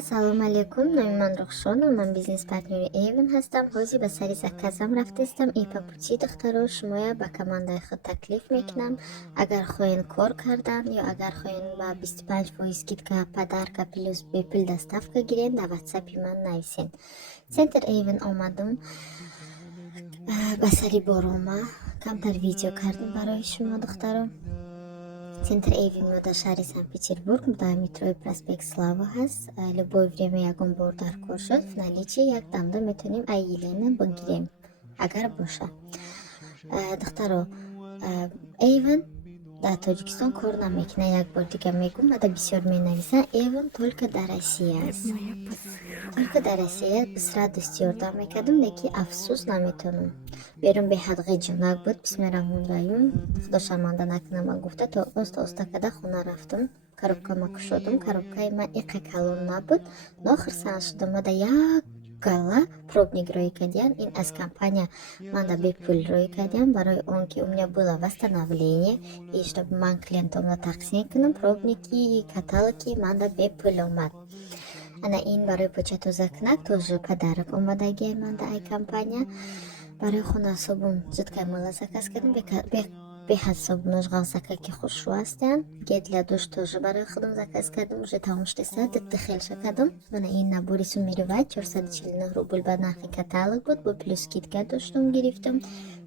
Ассалому алейкум, номи ман Рухшона, ман бизнес партнери Эйвен ҳастам. Ҳозир ба сари заказам рафтаистам. И па пучи духтаро шумоя ба командаи худ таклиф мекунам. Агар хоҳен кор кардан ё агар хоҳен ба 25% скидка падарка плюс бепул доставка гирен, дар ватсапи ман нависен. Центр Эйвен омадум, ба сари борома камтар видео кардем барои шумо духтаро. Центр Эйвен мо дар шаҳри Санкт-Петербург, дар метрои проспект Слава ҳаст. Любое время ягон бор дар кор шуд, в наличии як дамда метавонем айилена бигирем, агар боша. Духтаро, Эйвен дар Тоҷикистон кор намекунад. Як бор дига мегӯм, мада бисёр менависанд. Эйвен только дар Россия аст. Только дар Россия бисрат дустиёр дар мекардам, леки афсӯс наметавонам. Берун беҳад ғиҷонак буд. Бисмиллаҳирроҳмонирроҳим. Худо шарманда накунад гуфта то оста када хона рафтам. Коробкама кушодам. Коробкаи ман иқа калон набуд. Но охир сан шудам. Мада як гала пробник рӯй кардем. Ин аз компания манда бепул рӯй кардем, барои он ки у меня было восстановление и чтобы ман клиентомна тақсим кунам. Пробники, каталоги манда бепул омад. Ана ин барои початоза кунак тоже подарок омадагиай манда ай компания. Барои хона собун жидкай мыла заказ кардем. Беҳад собунош ғалсака ки хушу ҳастанд. Гел для душ тоже барои худам заказ кардем. Уже тамом шудеста, дихел шакадам. Мана ин набори суммировать 449 рубл ба нархи каталог буд. Бо плюс скидка доштум, гирифтам.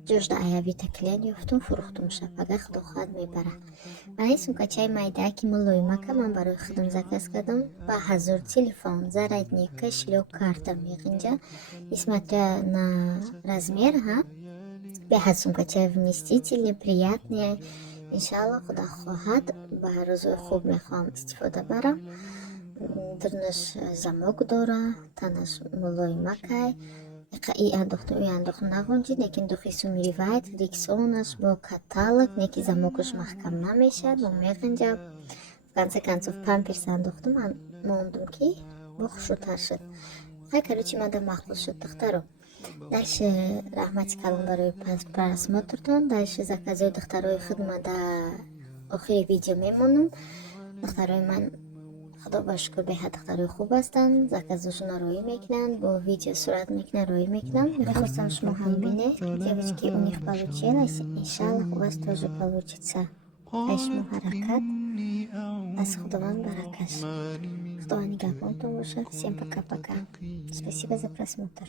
Ҷӯшда аявита клиент ёфтум, фурӯхтум шабага худо хоҳад мебара. Мана ин сумкачаи майда ки мулоимака ман барои худам заказ кардам. Ба ҳазур телефон, зарядника, шлёк карта меғинҷа. Несмотря на размер, беҳад сумкачаи вместительный, приятный. Иншалло худо хоҳад ба рӯзои хуб мехоҳам истифода барам. Дурнаш замок дора, танаш мулоимакай. И андохтум, и андохтум нағунҷид, лекин духи суммировать, риксонаш бо каталог, неки замокаш маҳкам намешад, бо меғинҷа. В конце концов памперс андохтум, мондум ки бо хушутар шуд. Короче, мада махбул шуд духтаро. Дальше раҳмати калон барои просмотртон. Дальше заказои духтарои худма да охири видео мемонам. Духтарои ман худо ба шукр беҳад духтарои хуб ҳастанд. Заказошона роӣ мекунанд, бо видео сурат мекунанд, роӣ мекунанд. Мехостам шумо ҳам бинед. Девочки, у них получилось. Иншаллах у вас тоже получится. Ай шумо ҳаракат. Аз худованд баракаш. Худованд нигаҳбонтон бошад. Всем пока-пока. Спасибо за просмотр.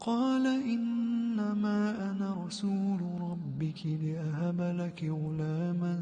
قال إنما أنا رسول ربك لأهب لك غلاما